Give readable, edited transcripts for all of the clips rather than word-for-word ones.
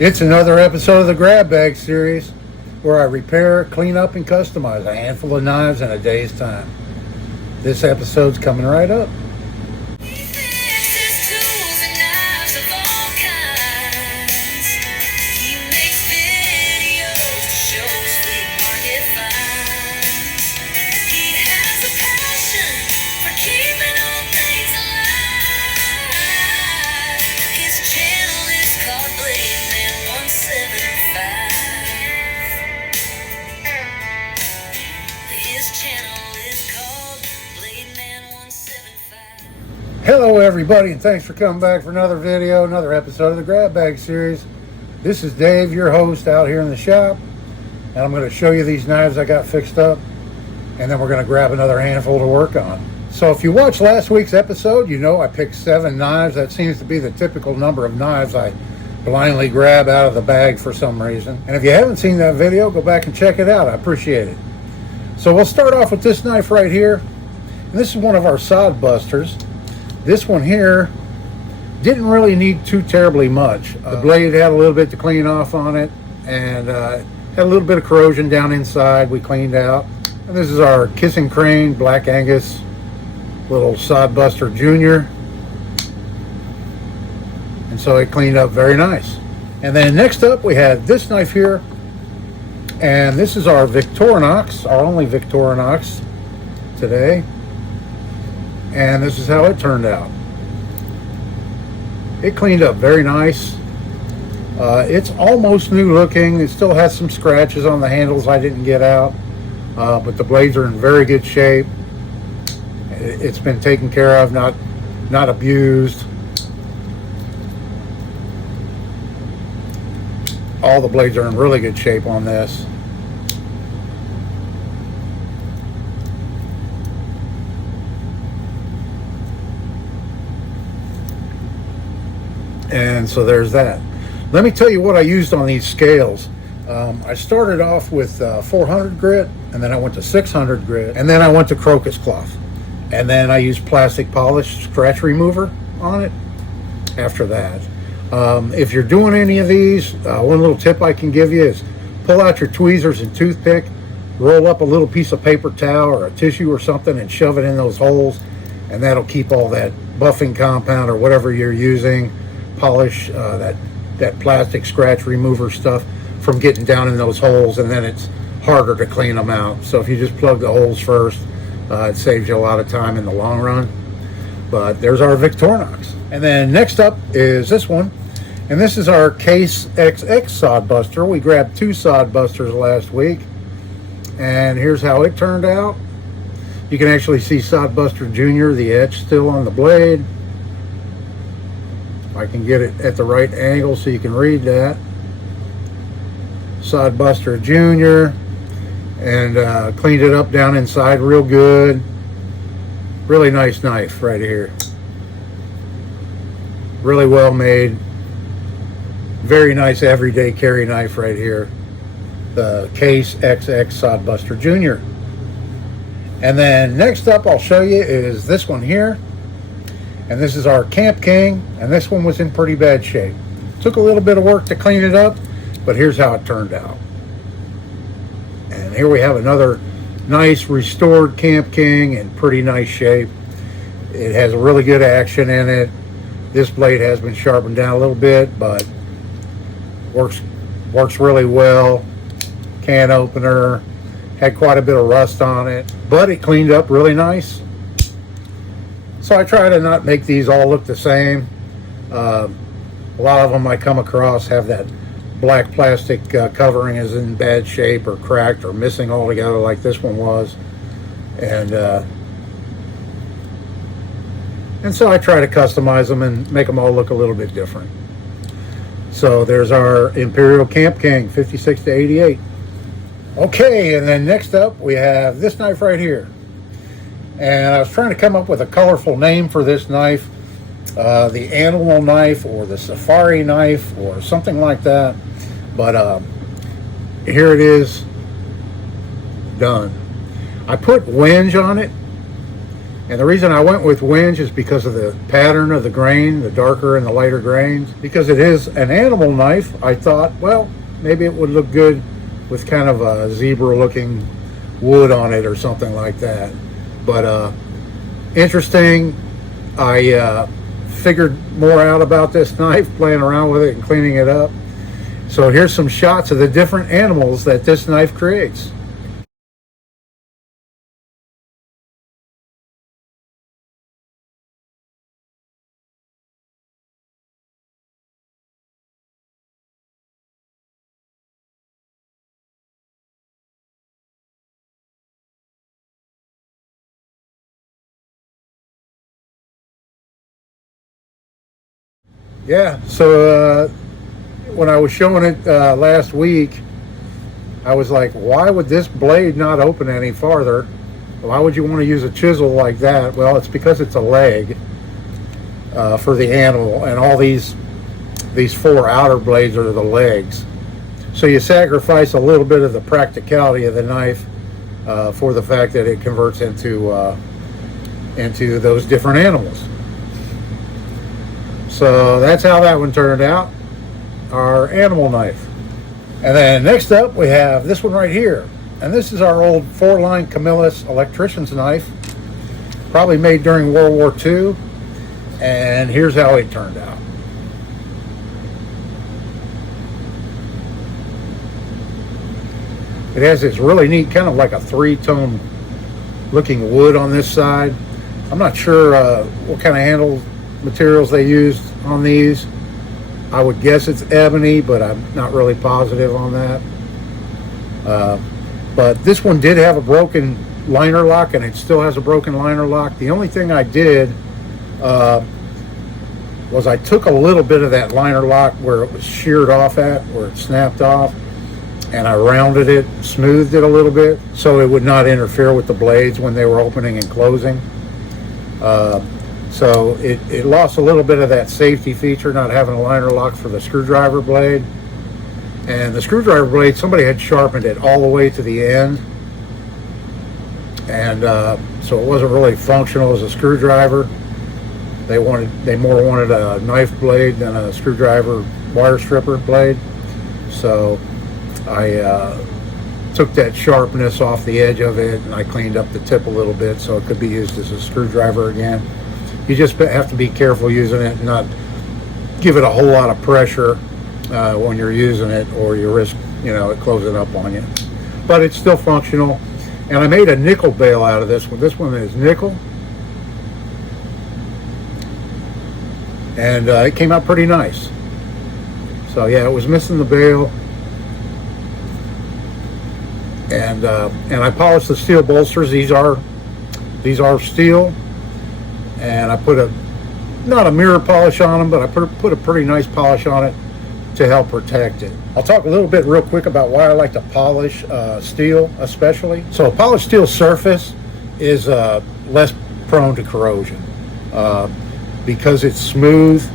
It's another episode of the Grab Bag series where I repair, clean up, and customize a handful of knives in a day's time. This episode's coming right up. Hello everybody, and thanks for coming back for another video, another episode of the Grab Bag series. This is Dave, your host out here in the shop, and I'm going to show you these knives I got fixed up, and then we're going to grab another handful to work on. So if you watched last week's episode, you know I picked 7 knives. That seems to be the typical number of knives I blindly grab out of the bag for some reason. And if you haven't seen that video, go back and check it out. I appreciate it. So we'll start off with this knife right here. And this is one of our sod busters. This one here didn't really need too terribly much. The blade had a little bit to clean off on it, and had a little bit of corrosion down inside we cleaned out. And this is our Kissing Crane Black Angus little Sod Buster Junior. And so it cleaned up very nice. And then next up we had this knife here, and this is our Victorinox, our only Victorinox today. And this is how it turned out. It cleaned up very nice. It's almost new looking. It still has some scratches on the handles I didn't get out, but the blades are in very good shape. It's been taken care of, not abused. All the blades are in really good shape on this. And so there's that. Let me tell you what I used on these scales. I started off with 400 grit, and then I went to 600 grit, and then I went to crocus cloth. And then I used plastic polish scratch remover on it after that. If you're doing any of these, one little tip I can give you is pull out your tweezers and toothpick, roll up a little piece of paper towel or a tissue or something and shove it in those holes, and that'll keep all that buffing compound or whatever you're using, polish, that plastic scratch remover stuff, from getting down in those holes, and then it's harder to clean them out. So if you just plug the holes first, it saves you a lot of time in the long run. But there's our Victorinox. And then next up is this one, and this is our Case XX Sod Buster. We grabbed 2 Sod Busters last week, and here's how it turned out. You can actually see Sod Buster Junior, the etch still on the blade. I can get it at the right angle so you can read that. Sod Buster Junior, and cleaned it up down inside real good. Really nice knife right here. Really well made. Very nice everyday carry knife right here. The Case XX Sod Buster Junior. And then next up I'll show you is this one here. And this is our Camp King, and this one was in pretty bad shape. Took a little bit of work to clean it up, but here's how it turned out. And here we have another nice restored Camp King in pretty nice shape. It has a really good action in it. This blade has been sharpened down a little bit, but works really well. Can opener, had quite a bit of rust on it, but it cleaned up really nice. So I try to not make these all look the same. A lot of them I come across have that black plastic covering is in bad shape or cracked or missing altogether, like this one was. And so I try to customize them and make them all look a little bit different. So there's our Imperial Camp King 56 to 88. Okay, and then next up we have this knife right here. And I was trying to come up with a colorful name for this knife, the animal knife or the safari knife or something like that. But here it is, done. I put whinge on it And the reason I went with Whinge is because of the pattern of the grain, the darker and the lighter grains. Because it is an animal knife, I thought, well, maybe it would look good with kind of a zebra looking wood on it or something like that. But interesting. I figured more out about this knife playing around with it and cleaning it up. So here's some shots of the different animals that this knife creates. Yeah, so when I was showing it last week, I was like, why would this blade not open any farther? Why would you want to use a chisel like that? Well, it's because it's a leg for the animal, and all these four outer blades are the legs. So you sacrifice a little bit of the practicality of the knife for the fact that it converts into those different animals. So that's how that one turned out, our animal knife. And then next up we have this one right here. And this is our old 4-line Camillus electrician's knife, probably made during World War II. And here's how it turned out. It has this really neat, kind of like a 3-tone looking wood on this side. I'm not sure what kind of handle materials they used on these. I would guess it's ebony, but I'm not really positive on that. But this one did have a broken liner lock, and it still has a broken liner lock. The only thing I did was I took a little bit of that liner lock where it was sheared off at, where it snapped off, and I rounded it, smoothed it a little bit so it would not interfere with the blades when they were opening and closing. So it lost a little bit of that safety feature, not having a liner lock for the screwdriver blade. And the screwdriver blade, somebody had sharpened it all the way to the end. And so it wasn't really functional as a screwdriver. They more wanted a knife blade than a screwdriver wire stripper blade. So I took that sharpness off the edge of it, and I cleaned up the tip a little bit so it could be used as a screwdriver again. You just have to be careful using it and not give it a whole lot of pressure when you're using it, or you risk, it closing up on you. But it's still functional. And I made a nickel bail out of this one. This one is nickel. And it came out pretty nice. So yeah, it was missing the bail. And I polished the steel bolsters. These are steel. And I put not a mirror polish on them, but I put a pretty nice polish on it to help protect it. I'll talk a little bit real quick about why I like to polish steel especially. So a polished steel surface is less prone to corrosion because it's smooth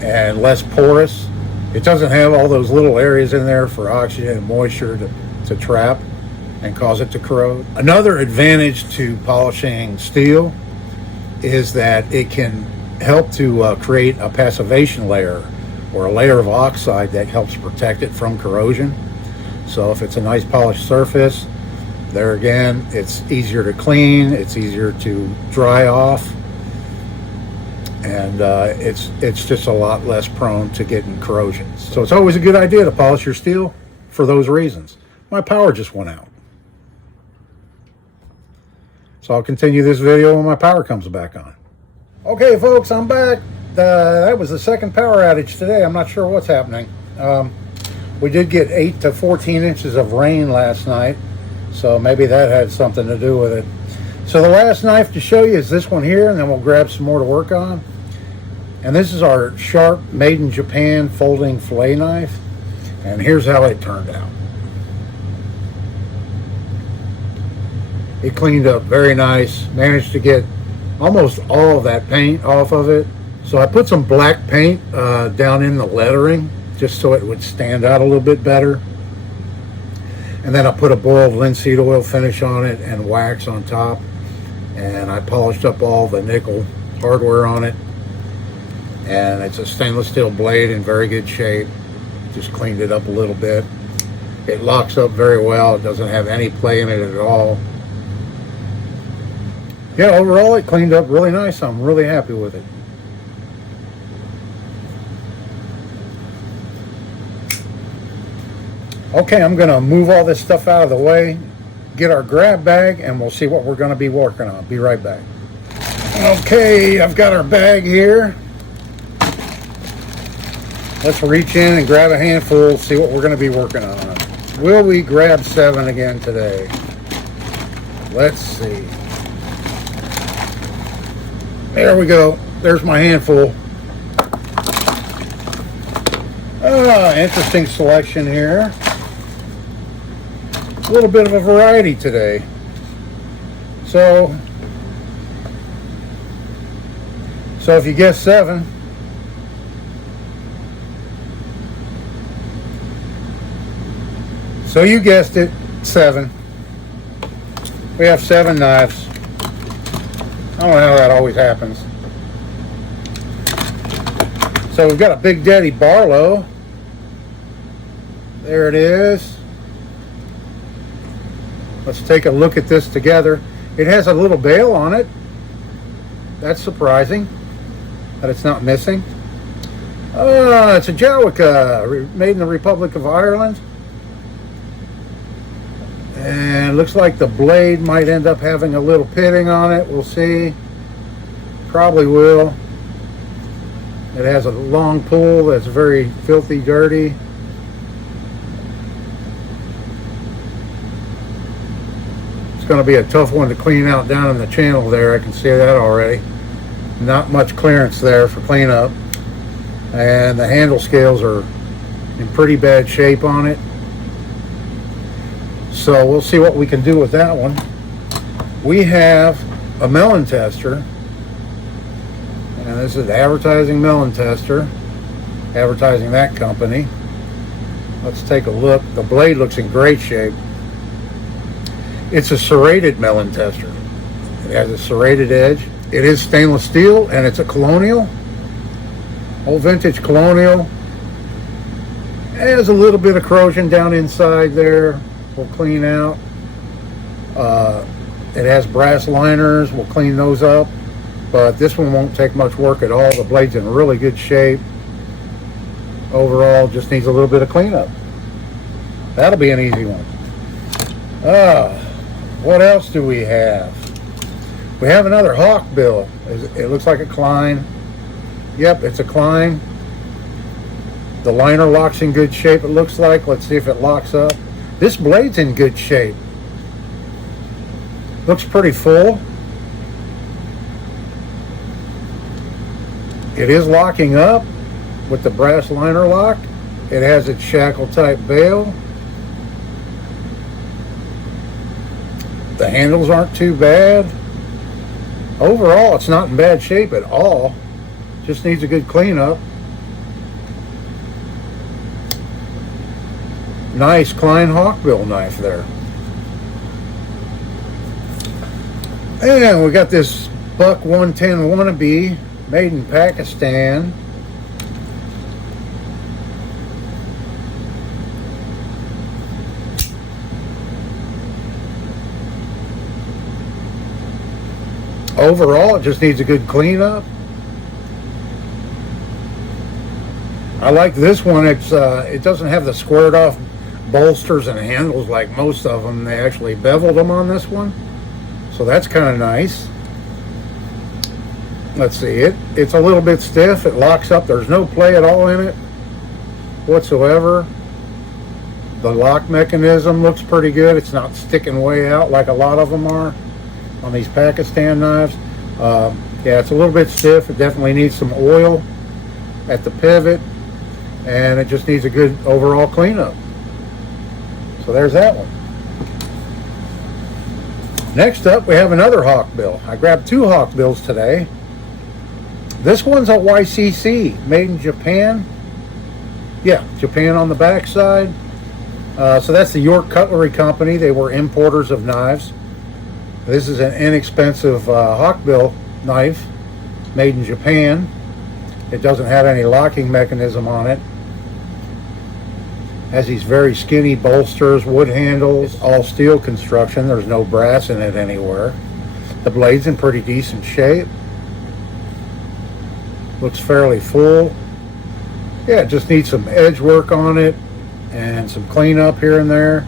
and less porous. It doesn't have all those little areas in there for oxygen and moisture to trap and cause it to corrode. Another advantage to polishing steel is that it can help to create a passivation layer, or a layer of oxide that helps protect it from corrosion. So if it's a nice polished surface, there again, it's easier to clean, it's easier to dry off, and it's just a lot less prone to getting corrosion. So it's always a good idea to polish your steel for those reasons. My power just went out. So I'll continue this video when my power comes back on. Okay, folks, I'm back. That was the second power outage today. I'm not sure what's happening. We did get 8 to 14 inches of rain last night, so maybe that had something to do with it. So the last knife to show you is this one here, and then we'll grab some more to work on. And this is our Sharp Made in Japan folding fillet knife, and here's how it turned out. It cleaned up very nice. Managed to get almost all of that paint off of it. So I put some black paint down in the lettering just so it would stand out a little bit better. And then I put a boiled linseed oil finish on it and wax on top. and I polished up all the nickel hardware on it, and it's a stainless steel blade in very good shape. Just cleaned it up a little bit. It locks up very well. It doesn't have any play in it at all. Yeah, overall it cleaned up really nice. I'm really happy with it. Okay, I'm going to move all this stuff out of the way, get our grab bag, and we'll see what we're going to be working on. Be right back. Okay, I've got our bag here. Let's reach in and grab a handful, see what we're going to be working on. Will we grab 7 again today? Let's see. There we go. There's my handful. Interesting selection here. A little bit of a variety today. So if you guess 7, so you guessed it, 7. We have 7 knives. I don't know how that always happens. So we've got a Big Daddy Barlow. There it is. Let's take a look at this together. It has a little bail on it. That's surprising that it's not missing. It's a Jawika, made in the Republic of Ireland. And looks like the blade might end up having a little pitting on it. We'll see. Probably will. It has a long pull that's very filthy dirty. Going to be a tough one to clean out down in the channel there. I can see that already. Not much clearance there for cleanup, and the handle scales are in pretty bad shape on it, so we'll see what we can do with that one. We have a melon tester, and this is advertising melon tester, advertising that company. Let's take a look. The blade looks in great shape. It's a serrated melon tester. It has a serrated edge. It is stainless steel, and it's a Colonial. Old vintage Colonial. It has a little bit of corrosion down inside there. We'll clean out. It has brass liners. We'll clean those up. But this one won't take much work at all. The blade's in really good shape. Overall, just needs a little bit of cleanup. That'll be an easy one. What else do we have? We have another Hawkbill. It looks like a Klein. Yep, it's a Klein. The liner lock's in good shape, it looks like. Let's see if it locks up. This blade's in good shape. Looks pretty full. It is locking up with the brass liner lock. It has its shackle type bail. The handles aren't too bad. Overall, it's not in bad shape at all. Just needs a good cleanup. Nice Klein Hawkbill knife there. And we got this Buck 110 wannabe, made in Pakistan. Overall, it just needs a good cleanup. I like this one. It doesn't have the squared off bolsters and handles like most of them. They actually beveled them on this one, so that's kind of nice. Let's see, it's a little bit stiff. It locks up. There's no play at all in it whatsoever. The lock mechanism looks pretty good. It's not sticking way out like a lot of them are on these Pakistan knives. Yeah, it's a little bit stiff. It definitely needs some oil at the pivot, and it just needs a good overall cleanup. So there's that one. Next up, we have another Hawkbill. I grabbed 2 Hawkbills today. This one's a YCC, made in Japan. Yeah, Japan on the back side. So that's the York Cutlery Company. They were importers of knives. This is an inexpensive hawkbill knife made in Japan. It doesn't have any locking mechanism on it. Has these very skinny bolsters, wood handles, it's all steel construction. There's no brass in it anywhere. The blade's in pretty decent shape. Looks fairly full. Yeah, it just needs some edge work on it and some cleanup here and there.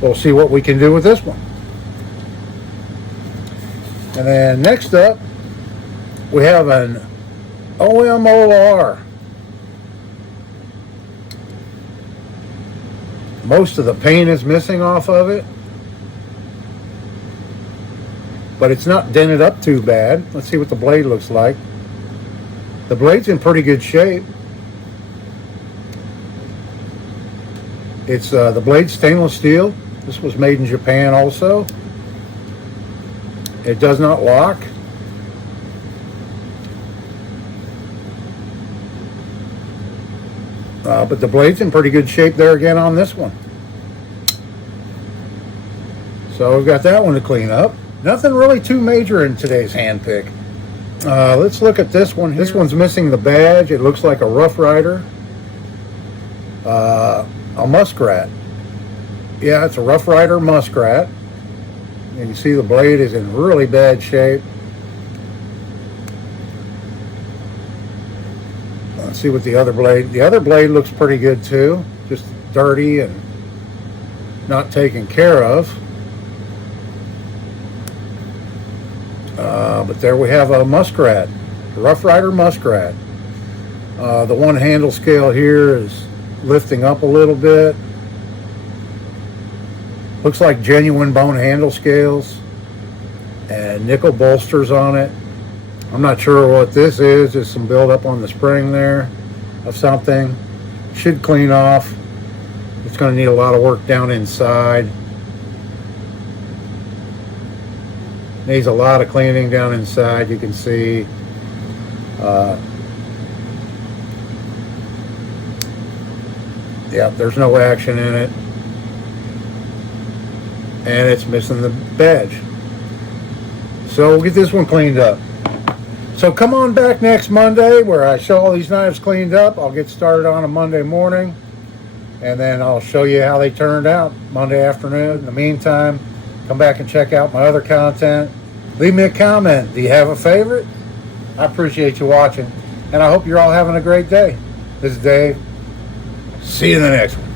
We'll see what we can do with this one. And then next up, we have an OMOR. Most of the paint is missing off of it, but it's not dented up too bad. Let's see what the blade looks like. The blade's in pretty good shape. It's the blade's stainless steel. This was made in Japan also. It does not lock. But the blade's in pretty good shape there again on this one. So we've got that one to clean up. Nothing really too major in today's hand pick. Let's look at this one here. This one's missing the badge. It looks like a Rough Rider. A Muskrat. Yeah, it's a Rough Rider Muskrat. You can see the blade is in really bad shape. Let's see what the other blade. The other blade looks pretty good too. Just dirty and not taken care of. But there we have a Muskrat, a Rough Rider Muskrat. The one handle scale here is lifting up a little bit. Looks like genuine bone handle scales and nickel bolsters on it. I'm not sure what this is. There's some buildup on the spring there of something. Should clean off. It's going to need a lot of work down inside. Needs a lot of cleaning down inside. You can see yeah, there's no action in it. And it's missing the badge. So we'll get this one cleaned up. So come on back next Monday where I show all these knives cleaned up. I'll get started on a Monday morning, and then I'll show you how they turned out Monday afternoon. In the meantime, come back and check out my other content. Leave me a comment. Do you have a favorite? I appreciate you watching, and I hope you're all having a great day. This is Dave. See you in the next one.